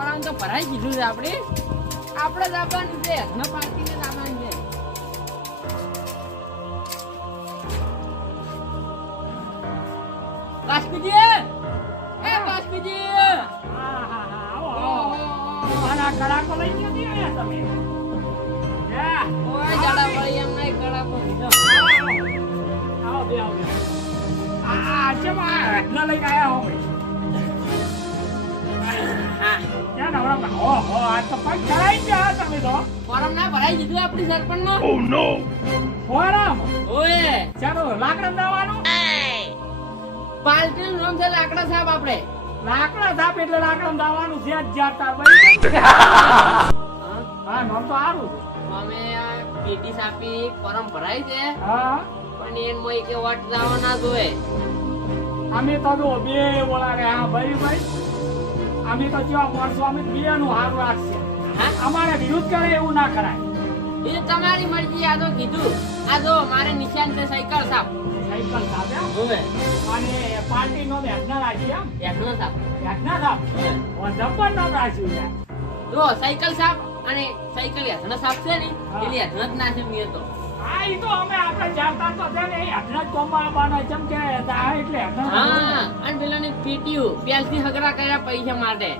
પોરામ તો ભરાઈ દીધું છે આપણે જ આવવાનું છે ન પાર્ટીને જ આવવાનું છે કાશ્મીજી એ કાશ્મીજી આના ગળાકો લઈ ગયો દી આયા તમે ઓય જાડા ભાઈ એમ નહીં ગળા પર આવો બે આવો આ ચમા રત્ન લઈ આયા હો ક્યાં નવરા ઓહો આ તો પગ ચડાઈ ગયા તમે તો ફોરમ ના ભરાઈ દીધું આપણી સરપંચ નો ઓ નો ફોરમ ઓય ચાલો લાકડા દાવાનું પાર્ટી નું નામ છે લાકડા સાહેબ આપણે લાકડા થાપ એટલે લાકડા દાવાનું છે જ જાતા ભાઈ હા નામ તો સારું અમે આ પેટી સાપી ફોરમ ભરાઈ છે હા પણ એન મોય કે વોટ દાવા ના જોએ અમે તો જો બે ઓલા રે હા ભાઈ અમે તો જો માણસો અમે બે નું હારું રાખશે હા અમારે વિરુદ્ધ કરે એવું ના કરાય એ તમારી મરજી આ તો કીધું આ જો મારે નિશાન છે સાયકલ સાપ સાયકલ સાપે હોવે અને પાર્ટી નો બેઠના રાખી એમ એકનો સાપ બેઠના સાપ ઓ જબર નો રાખ્યું છે જો સાયકલ સાપ અને સાયકલ હેઠનો સાપ છે ને એટલે હેઠનો જ નાશે મે તો આ ઈ તો અમે આપણે જાણતા તો છે ને એ હેઠના જ કોમમાં આવવાનો જેમ કે આ એટલે હેઠના હા અને પેલાની પીટીયુ પેલથી હગરા કર્યા પૈસા માટે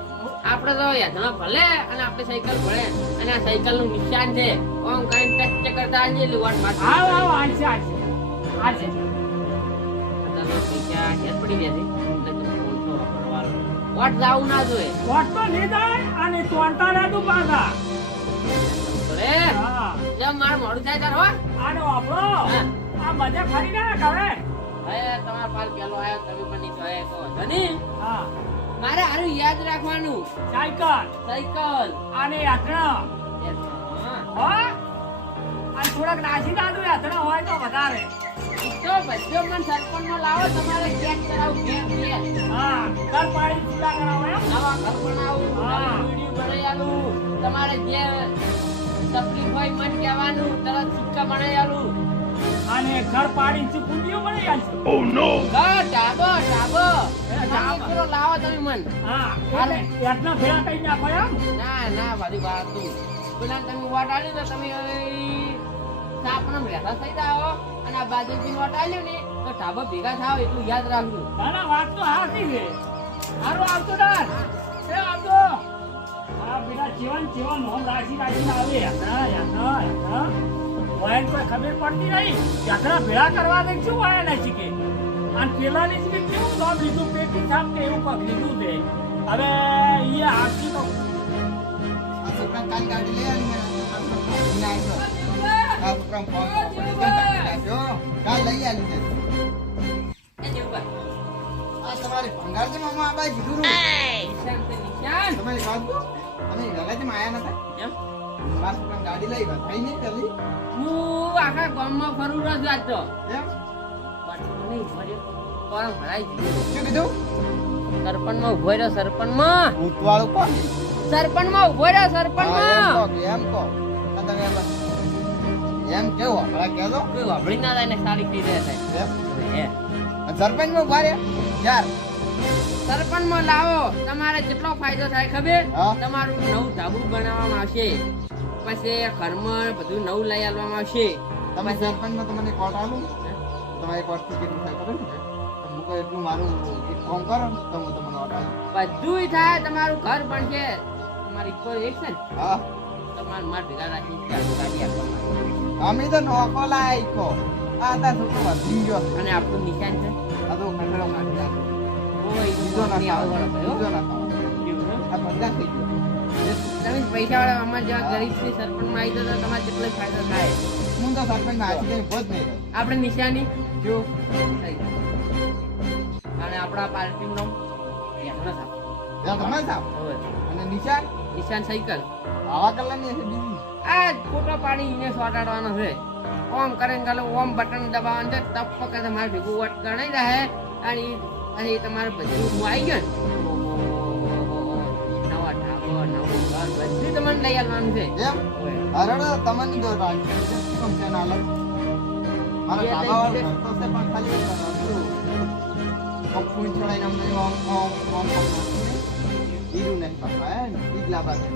આપણે તો હેઠનો ભલે અને આપણે સાયકલ ભલે અને આ સાયકલ નું નિશાન છે ઓમ કરીને ટચ કરતા આજે લોટ મારતા આવ આજ છે પૈસા હેઠ પડી ગયા છે એટલે તમે ફોન તો વાપરવાનો વોટ જાવું ના જોઈએ વોટ તો નહીં જાય અને તોંટા ના તું પાછા ભલે હા જેમ મારે મોડું થાય તાર હો આનો આપણો હા. આ મજા ખરી ના કરે હવે તમારા પાલ પેલો આયો તમે પણ નહીં જોયે તો ધની હા મારે હારું યાદ રાખવાનું સાયકલ સાયકલ આને યાત્રા હા અને થોડાક નાસી દાદુ યાત્રા હોય તો વધારે તો બધો મન સરપંચ નો લાવો તમારે ચેક કરાવું કેમ હા ઘર પાડી પૂરા કરાવો એમ નવા ઘર બનાવું હા. વિડીયો બનાવી આલું તમારે જે તકલીફ હોય મન કહેવાનું તરત સિક્કા બનાવી આલું અને ઘર પાડી ચૂકુંડીઓ બની આલશે ઘર ઢાબો ઢાબો ઢાબો. પૂરો લાવો તમે મન હા એટલે યાત્રા ભેળા કઈ નાખો એમ ના ના બધી વાત તું પેલા તમે વોટ આલ્યું તો તમે હવે સાપના રહેતા થઈ જાઓ અને આ બાજુથી વોટ આલ્યું ને તો ઢાબો ભેગા થાવ એટલું યાદ રાખજો ના વાત તો હાથી છે હારું આવતો ડાર એ આવતો હા બેટા જીવન હોમ રાખીને આવે યાત્રા વાયન કોઈ ખબર પડતી નહીં યાત્રા ભેળા કરવા દે શું વાય ના શીખે અને પેલાની શીખે કેવું નામ લીધું પેટી થાપ કે એવું પગ લીધું છે હવે એ હાથી તો આ છોકરા કાલ ગાડી લઈ આવી મને આ છોકરા ફોન કાલ લઈ આવી છે એ જેવું આ તમારી ભંગાર છે મામા આ બાઈ કીધું નિશાન છે નિશાન તમારી વાત તો અમે વહેલાથી આયા નતા એમ મારા છોકરા ગાડી લઈ થઈ નહીં પેલી હું આખા ગામમાં ફરું રોજ વાંચતો એમ પાછું નહીં ફર્યો કોણ ભરાઈ ગયું શું કીધું સરપંચમાં ઉભો રહ્યો સરપંચમાં ભૂતવાળું કોણ સરપંચમાં ઉભો રહ્યો એમ સરપંચમાં કહો આ તમે એમ કેવું આપડા કહેતો કોઈ વાપરી ના થાય ને સારી થઈ જાય એમ હે સરપંચ માં ઉભા રહ્યા યાર સરપંચમાં લાવો તમારે કેટલો ફાયદો થાય ખબર હા. તમારું નવું ધાબુ બનાવવામાં આવશે પછી ઘરમાં બધું નવું લઈ આવવામાં આવશે તમે સરપંચ માં તમને કોટ આલું તમારી કોટ થી કેટલું થાય ખબર છે હું કોઈ એટલું મારું એક ફોન કરો ને તો હું તમને ઓર્ડર આલું બધું થાય તમારું ઘર બનશે તમારી કોઈ એક છે ને હા તમારે માર ભેગા રાખી ગાડી આપવામાં અમે તો નોકો લાયકો આ તા છોકરો વધી ગયો અને આપણું નિશાન છે આ તો કંટ્રોલ કાઢી નાખ્યો કોઈ બીજો ના નહીં આવવાનો ખાવ થયો. બીજો ના ખાવ એવું છે? આ બંધા થઈ ગયો તમે પૈસા વાળા અમારા જેવા ગરીબથી સરપંચમાં આવી તો તમારે કેટલો ફાયદો થાય હું તો સરપંચ ના હાથી કઈ ભોજ નહીં કર્યો આપણે નિશાની જો થઈ અને આપણા પાર્ટીનું નામ યાત્રા સાહેબ ત્યાં તમે સાહેબ હવે અને નિશાન નિશાન સાયકલ આવા કલરની હશે બીજી આ ફોટો પાડી એને સોટાડવાનો છે ઓમ કરીને ગાલો ઓમ બટન દબાવવાનું છે ટપ કે તમારે ભેગું વટ ગણાઈ રહે અને પછી તમારે બધું હું આવી ગયો ને નવા ઢાબો નવું ઘર બધું તમને લઈ આવવાનું છે એમ હરડો તમને દો રાખી કેમ કે ના લગ મારા ધાબાવાળું ઘર તો છે પણ ખાલી કપૂન છોડાઈને અમને ઓમ ઓમ ઓમ હીરું નહીં બાપા હે ને ઈ જ લાવવા છે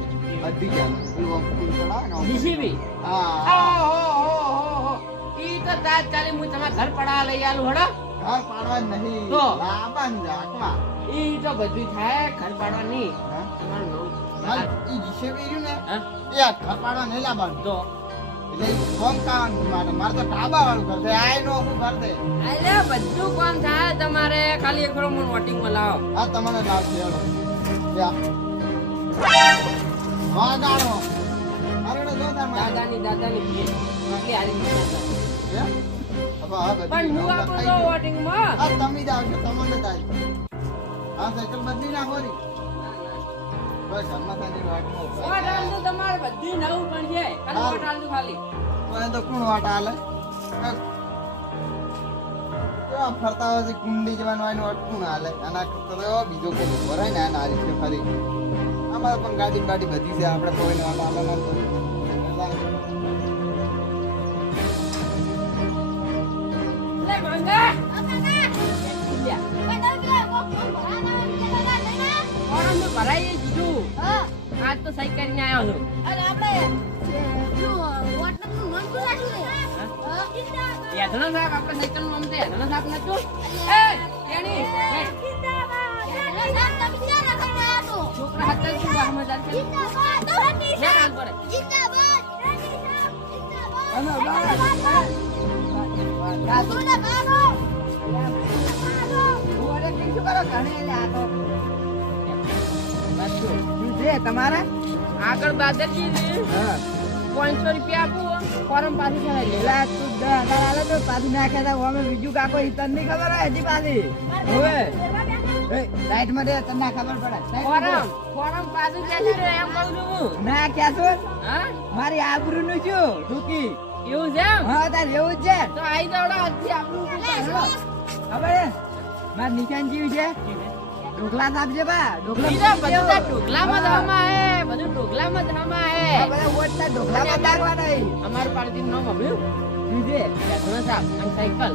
બધી જાણ એવું ફૂલ ચડાવે ને આમ. જીસીબી હા ઓહો ઈ તો તાત્કાલિક હું તમારા ઘર પડા લઈ આલું હડો ઘર પાડવા નહીં તો? લાવવા ને રાખવા ઈ તો બધું થાય ઘર પાડવા નહીં હા તમારું નવું હાલ, ઈ જીસીબી રહ્યું ને હા એ આ ઘર પાડવા નહીં લાવવાનું તો એટલે ઈ ફોન કાવાનું મારે મારે તો ટાબા વાળું ઘર છે આ નો હું ઘર છે અરે બધું કામ થાય તમારે ખાલી એક મને વોટિંગ માં લાવો આ તમને લાવશે હેડો યા હા ગાડો અરે જો તાર મારે દાદાની ભેટ આટલી હારી નિશાન હે? હવે આ બધી પણ હું નવરા આપું ખાઈ તો ગઈ. વોટિંગ માં આ તમે જ આવશો તમને જ આવશે. આ સાયકલ બદલી નાખો ને બસ ઘરમાં તારી વાટમાં ઉભા વોટ રહ્યા. આલતું તમારે બધી નવું પણ છે ખાલી વોટ આલતું ખાલી પણ એ તો કોણ વાટ હાલે કેવા ફરતા હોય છે કુંડી જવાનું હોય ને વાટ કોણ હાલે આના કરતા તો બીજો કોઈ ભરાય ને આના આ રીતે ફરી અમારે પણ ગાડી બાડી બધી છે આપણે કોઈને વાટ હાલે ના તો લે મંગા ફોરમ તો ભરાઈ દીધું આજ તો સહી કરીને આવ્યો છું યાદનો સાહેબ આપણે સાયકલ નું અમતે યાદનો સાહેબ નતું એ તેણી છોકરા હાથ તું બારમાં ચાલ છે લે કામ કરે તમારે આગળ બાદરજી હા 500 રૂપિયા આપું ફોરમ પાછું થાય લે પેલા તું 10,000 આલે તો પાછું નાખ્યા તા અમે બીજું કાકો તને નહીં ખબર હોય હજી પાછી હવે લાઈટ માં દે તને ખબર પડે ફોરમ પાછું જતું રહ્યું એમ કહું છું હું. ના ક્યાં છું હા મારી આબરૂ નું છું ઢૂકી એવું છે એમ? હા તાર એવું જ છે તો આઈ દોડો આજથી આપણું શું કાઢો? ખબર હે માર નિશાન જીવ છે ઢોકલા આપજે બા બીજા બધું તાર ઢોકલામાં જ હમા હે બધું ઢોકલામાં જ હમા હે ઢોકલા માં લાગવા નહીં અમારું પાર્ટીનું નામ હંભળ્યું? જીજે યાદનો સાહેબ અને સાયકલ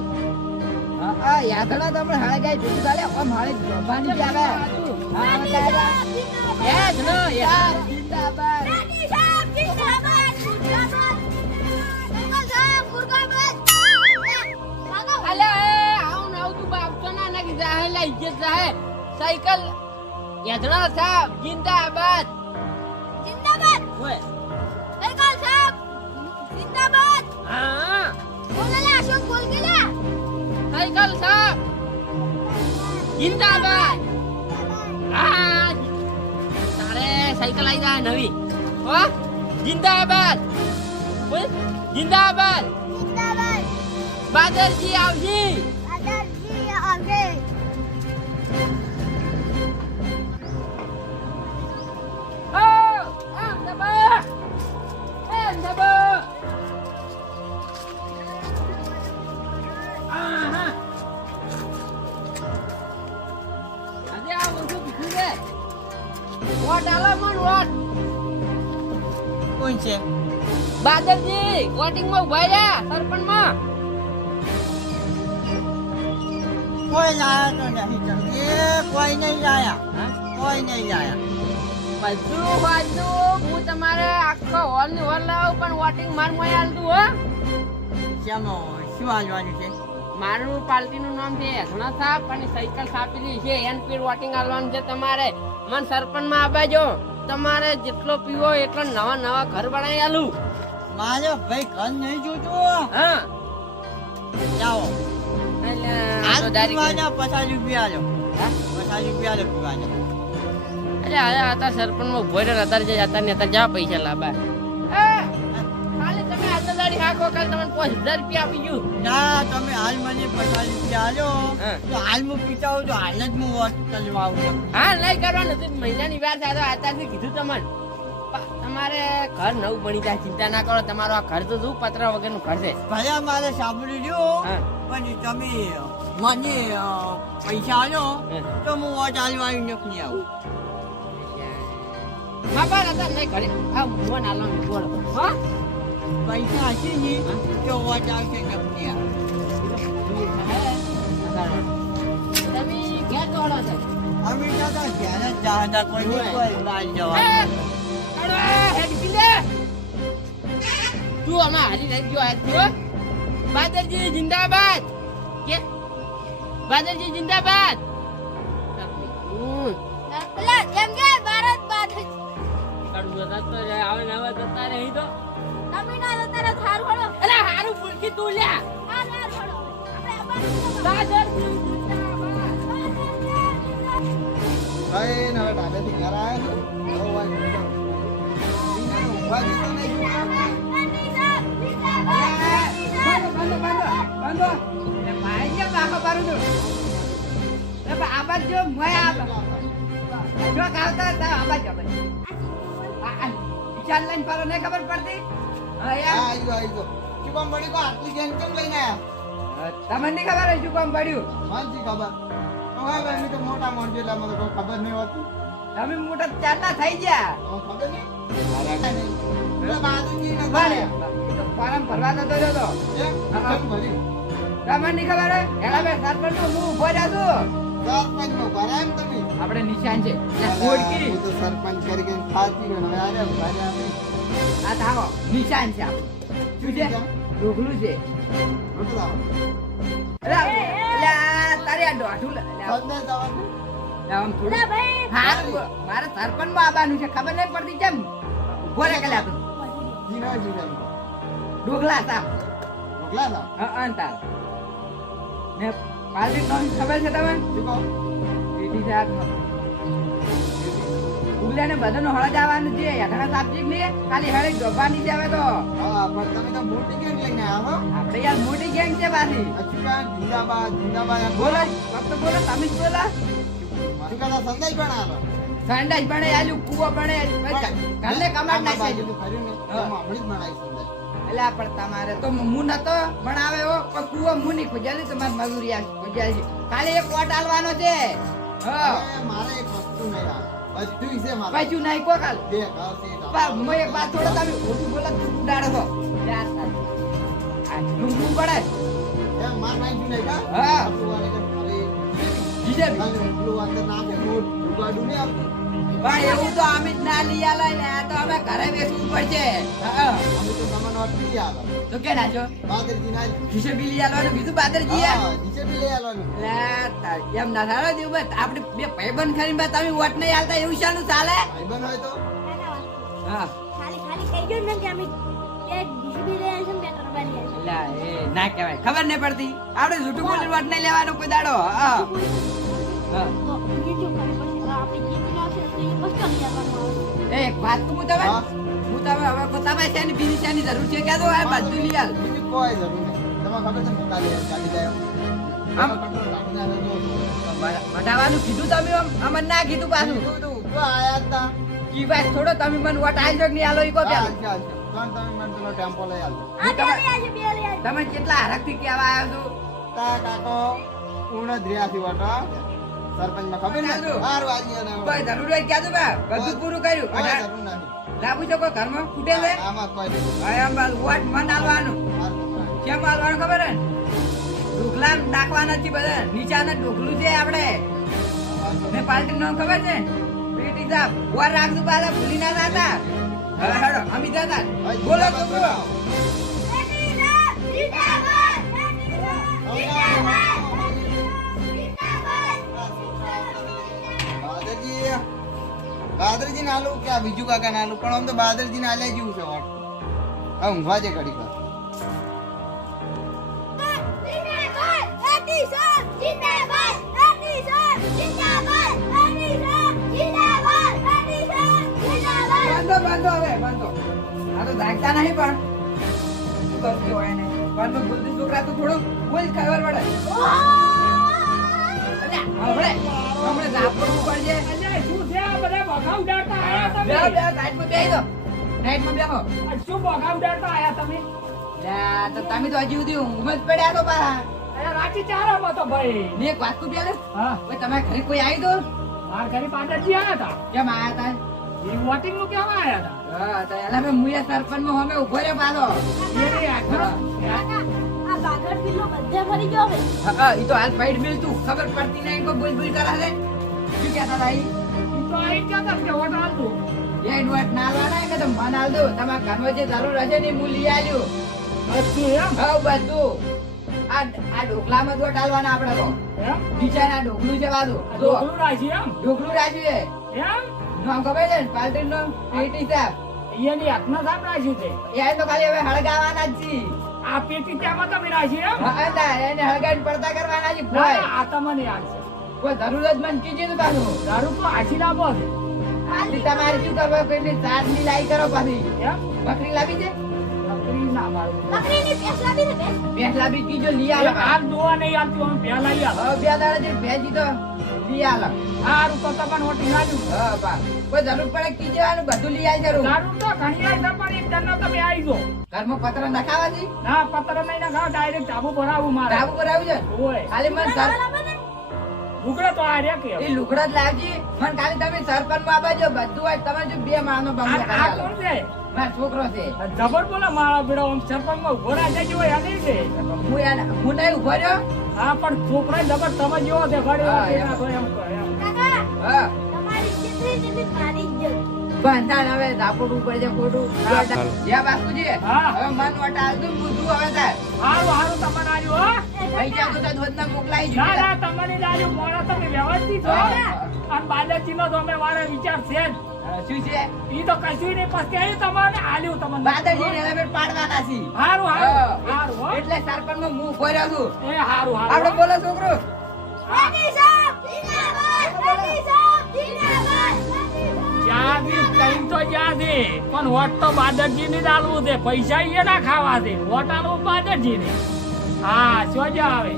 હા યાદડા તો આપણે હાળે ગાય ભેગું ચાલે આમ હાળે બાંધી જ આવે હા દાદા યાદનો યાદ જિંદાબાદ અલે આવું ને આવું તું બાપતો ના નાખી જાહે લે ઇજ્જત જાહે સાયકલ યાદનો સાહેબ જિંદાબાદ ઓય હા સાયકલ સાહેબ જિંદાબાદ હા તારે સાયકલ આવી જાય નવી હો જિંદાબાદ ઓય જિંદાબાદ બાદરજી આવજી ઓ આમ દબા એમ દબા આહા આજે આ બધું પીછું છે વોટ આલો મન વોટ કોણ છે બાદરજી વોટિંગ માં ઉભા રહ્યા સરપંચ માં કોઈ લાયા તો નહીં જલ્દી કોઈ નહીં લાયા કોઈ નહીં લાયા બધું હું તમારે આખો હોલ ની હોલ લાવું પણ વોટિંગ માર મોય આલતું હો ચાલો શું આજવાનું છે મારું પાર્ટી નું નામ છે ઘણા સાહેબ અને સાયકલ છાપેલી છે એન પીર વોટિંગ આલવાનું છે તમારે મન સરપંચ માં આબાજો તમારે જેટલો પીવો એટલો નવા નવા ઘર બનાવી આલું મારો ભાઈ ઘર નહીં જોતું હા જાઓ એટલે આજ આ તો દારી પીવાના 50 રૂપિયા લો હા? 50 રૂપિયા લો પીવાના અરે આ હતા સરપંચ માં ઉભો રહ્યો અત્યારે જે હતા ને અત્યારે જા પૈસા લાવવા ખાલી તમે આટલા દાડી હાકો કાલ તમને 5000 રૂપિયા આપી ગયું ના તમે હાલ મને 50 રૂપિયા આલો હા. તો હાલ હું પીતા હોઉં તો હાલ જ હું વોટ કરવા આવું હા નહીં કરવાનું હતું મહિનાની વાર થાય તો અત્યારથી કીધું તમને તમારે ઘર નવું બની જાય ચિંતા ના કરો તમારું આ ઘર તો શું પત્ર વગરનું ઘર છે ભલે મારે સાંભળી લ્યો હા. પણ તમે મને પૈસા આલો હા. તો હું વોટ આલવા નથી આવું બાપા હતા નહીં ઘરે આ ફોન આલવાનું બોલો હા પૈસા હશે ને તો વોટ આવશે નથી આવું તમે ઘેર દોડો છો અમે કાકા ઘેરે જાતા કોઈ નહીં, કોઈ ના જવા. અરે હેડકી લે તું આમાં હારી રહી ગયો આજ તું બાદરજી જિંદાબાદ કે બાદરજી જિંદાબાદ પેલા જેમ કે ભારત બાદ કડું જતા તો રે આવે ને આવે જતા રહી તો તમિલનાડુ તરફ હાર વળો અરે હારું ફૂલકી તું લ્યા હાર વળો આપણે અબાર બાદરજી ભાઈ ને હવે ડાબેથી ઘર આવ્યા ને બહુ વાત કરો. એને ઊભા જ તો નહીં જોતા. ખબર પડતી હા, આઈ ગયો. શું કામ પડી કો આટલી ગેંગ કેમ લઈને આયા? તમને નહીં ખબર શું કામ પડ્યું માનજી ખબર. હવે અમે તો મોટા માણસો એટલે અમને તો કોઈ ખબર નહીં હોતી. તમે મોટા ચાલના થઈ ગયા હવે ખબર નહીં? પેલા બાજુજી ને ભલે. ભર્યા. ફોરમ ભરવા નતો જતો એમ? હા. કેમ ભર્યું? તમને નહીં ખબર હે એલા બે સરપંચ નો હું ઉભો રહ્યા છું સરપંચમાં ભરાય એમ તમે? આપણે નિશાન છે અલા, હું તો સરપંચ કરી ખાતી ગયો ને હવે આરે ભર્યા નહીં. આ તારો નિશાન છે આપણું શું છે ઢોકલું છે નહોતું લાવવાનું. તારે આ દોઢું સંદેશ આવવાનું. આમ થોડું મારે સરપંચ માં આવવાનું છે ખબર નહીં પડતી કેમ ઉભો રે કલ્યા તું જીરા જીરા. ઢોકલા સાપ મોકલા લાવ. તાર ને પાલટી નો ખબર છે તમે શું કહો? પીટી સાહેબ ઉગલાને બધાનો હળદ આવવાનું છે યાત્રા સાપજીક ને ખાલી હળદ ડોબાની જ આવે તો હા, પણ તમે તો મોટી ગેંગ લઈને આવ્યા હો. આપણે યાર મોટી ગેંગ છે પાછી અચ્યુતાન, જિંદાબાદ, જિંદાબાદ એમ બોલો ફક્ત બોલો તમે જ બોલા શું કહેતા? સંદેશ પણ આવ્યો. સંડાસ બને આલ્યું કુવો બને ઘરને કમાડ નાખે બાજુથી ફર્યું ને, એમાં હમણાં જ બનાવી સંદેશ. એટલે પણ તમારે તો હું નતો ભણાવે હો પણ કુવો હું નહીં ખોજાલી તમારી મજૂરી આ ખોજાલી ખાલી એક વોટ આલવાનો છે હા હવે મારે એક વસ્તુ નહીં આવે. બધું છે મારે. પાછું નહીં કો કાલ બે ઘર છે, એક પણ હું એક વાત થોડો તમે ખોટું બોલો ઉડાડો તો આ ડુંગળું પડે એમ માર નાખ્યું નહીં કા? હા. આપણું વાલે કે મારે જીજેબી અને પેલું અંદર નાખે મોટ, ઉગાડું નહીં આપતું. પણ એવું તો અમે જ ના લઈ આલે ને આ તો અમે ઘરે બેસવું પડશે હા અમે તો તમને નોટ નહીં આવે. તો કે નાચો બાદરજી ના જીજેબી લઈ આલવાનું બીજું બાદરજી યાર હા, નીચે બી લઈ આવવાનું. એમ ના સારો દેવ આપણે બે ભાઈબંધ ખરીને તમે વોટ નહીં આલતા એવું શાનું ચાલે ભાઈબંધ હોય તો હા ખાલી ખાલી કહી ગયો ને કે અમે એક ડીસીબી લઈ આવ્યા છે ને બે ટર્બા લઈ આવ્યા લા એ ના કહેવાય ખબર નહીં પડતી આપણે જૂઠું બોલીને વોટ નહીં લેવાનો કોઈ દાડો હા હા તો એ જો કરે પછી આપણે જીતના છે તો એ પછી લઈ આવવાનું આવે એ એક વાત તો હું તમે હા. હવે તમારે શેની બીજી શેની જરૂર છે કે આ બધું લઈ આલ બીજું કોઈ જરૂર નહીં. તમને ખબર છે મોટા લે ગાડી જાય આમ? કંટ્રોલ રાખીને આવે તો વટાવાનું કીધું તમે અમને ના કીધું પાછું કીધું તું, જો આયા હતા. ઈ વાત થોડો તમે મને વોટ આલજો કે નહીં આલો ઈ કો હા, પેલા ચાલ, ચાલ. પણ તમે મને પેલો ટેમ્પો લઈ આવજો. આ બે લઈ આવ્યા બે લઈ આવ્યા તમે કેટલા હરખથી કહેવા આવ્યો છો તા કાકો પૂર્ણ ધ્રિયાથી વટો સરપંચમાં ખબર ને ચાલુ. હારું આવી ગયા ને કોઈ જરૂર હોય ક્યાં તું બધું પૂરું કર્યું કોઈ અઢાર જરૂર નથી. લાવું છો કોઈ ઘરમાં ફૂટે છે આમાં કોઈ નહીં. હવે આમ બાલ વોટ મન આલવાનું હારું. કેમ આલવાનું ખબર હે ઢોકલા નાખવાના છે બધા નીચાના ઢોકલું છે આપણે ને પાર્ટી નું ખબર છે પીટી સાહેબ વાર રાખજો પાછા ભૂલી ના જાતા હવે હેડો અમી જાતા બોલો તો બોલો બાદરજી બાદરજી ને આલું કે આ બીજું કાકા ને આલું પણ આમ તો બાદરજી ને આલ્યા જેવું છે વાટ. હવે ઊંઘવા જે ઘડીક વાર. બાંધો બાંધો હવે બાંધો આ તો જાગતા નહીં પણ શું કરતી હોય ને પણ બુદ્ધિ છોકરા તો થોડું બોલ ખબર પડે હમણે હમણે ઝાપડવું પડશે અલ્યા, શું છે આ બધા ભોગા ઉડાડતા આયા તમે? બે નાઈટમાં બેહી દો નાઈટમાં બેહો આ શું ભોગા ઉડાડતા આયા તમે? લ્યા, તો તમે તો હજી સુધી ઊંઘમાં જ પડ્યા તો પાછા અરે રાતે ચારામાં તો ભાઈ. ને એક વાત તો પેલે હા, ઓય તમારા ઘરે કોઈ આવી તો માર ઘરે પાદરજી આયા હતા. કેમ આયા તા એ વોટિંગ નું કેવા આયા હતા? હા તો એલા મેં મુયા સરપંચ માં અમે ઉભો રહ્યો પાછો એ રે આખો. આ બાગડ બિલ્લો બધે ફરી ગયો હવે હા ઈ તો હાલ ફાઈટ મિલ તું ખબર પડતી નહીં કોઈ બોલ બોલ કરા છે શું કહેતા હતા ઈ? ઈ તો આઈ ગયા તા કે વોટ આલતું. એ નોટ ના આલવાના કે તો મન આલ દો. તમારા ઘરમાં જે જરૂર હશે ને ઈ હું લઈ આલ્યું. હતું એમ? હઉ બધું. આ ઢોકલામાં દોટ આલવાના આપણે તો. એમ? નીચેના ઢોકલું છે બાજુ. આ જો, ઢોકળું રાખ્યું એમ? ઢોકલું રાખ્યું છે. એમ? નામ ખબર છે ને? પાલટીનું પેટી સાહેબ. એની હાથમાં સાપ રાખ્યું છે. એ તો ખાલી હવે હળગાવાના જ છે. આ પેટી ત્યાંમાં તમે રાખ્યું એમ? હા, ના, એને હળગાવીને પડતા કરવાના છે. ના, ના, આ તમને યાદ છે. કોઈ જરૂર જ મને કીધી તું પાછું. દારૂ તો આછી લાવો છે. આથી તમારે શું કરવું? કોઈની ચાટની લાઈ કરો પાછી. એમ? બકરી લાવી છે? બકરી ના મારું. બકરીની ભેંસ લાવી ને ભેંસ. ભેંસ લાવી કીજો લઈ એ આલો. હાથ ધોવા નહીં આવતી, અમે પહેલા લઈ આવો. હવે બે દાડા જે ભેંસી તો લઈ આલો. હારું તો તમને વોટિંગ આલ્યું. હા, બા. કોઈ જરૂર પડે કીજો, આનું બધું લઈ આવી જરૂર. દારૂ તો ઘણી આવી છે, પણ એક દંડો તમે આવી જાઓ. ઘરમાં પત્ર નખાવા છે? ના, પત્ર નહીં ના ખાવ, ડાયરેક્ટ ધાબુ ભરાવું મારે. ધાબુ પર આવી જાય. ઓય, ખાલી મને સર લાવે ને. લુગડો તો આ રે કે. એ લુગડા જ લાવજી. મને ખાલી તમે સરપંચ માં આપજો. બધું હોય તમારે જો બે માનો બંગલો આ કરી આલો. કોણ છે? મારો છોકરો છે. આ જબર બોલે મારા બેડો, આમ સરપંચમાં ઉભો રાખે જેવો યાદ છે. હું નહીં ઉભો રહ્યો. હા, પણ છોકરો જબર તમે જેવો છે, ઘડી હા, વાર એમ. એના તો એમ કહે, એમ. કાકા, હા. તમારી જેટલી તેટલી મારી જ જવું. બંધાણ હવે ઝાપડું પડે છે ખોટું. હા, જ્યાં બાપુજી હા. હવે મન વટા આવતું બુધું હવે થાય. હારું હારું તમને આવ્યું હો. પૈસા તો ધોધના મોકલાઈ ના દીધા. ના, તમને જ આવ્યું. મોડા તમે વ્યવસ્થિત છો. હા. અને બાદરજીનો તો અમે મારે વિચાર છે જ. શું છે? ઈ તો કશું નહીં, પછી આવ્યું તમને આલ્યું તમને. બાદરજી ને એલિવેટ પાડવાના છે. હારું હારું હારું હો. એટલે સરપંચમાં હું ઉભો રહ્યો છું. એ હારું આપણે હારું. બોલો છોકરો. રાની સાહેબ, જિંદાબાદ! રાની સાહેબ, જિંદાબાદ! રાની સાહેબ. જ્યાંથી કઈ તો જ્યાંથી પણ વોટ તો બાદરજી ને જ આલવું છે. પૈસા એ ના ખાવા છે. વોટ આલવું બાદરજી ને. હા, શું આવે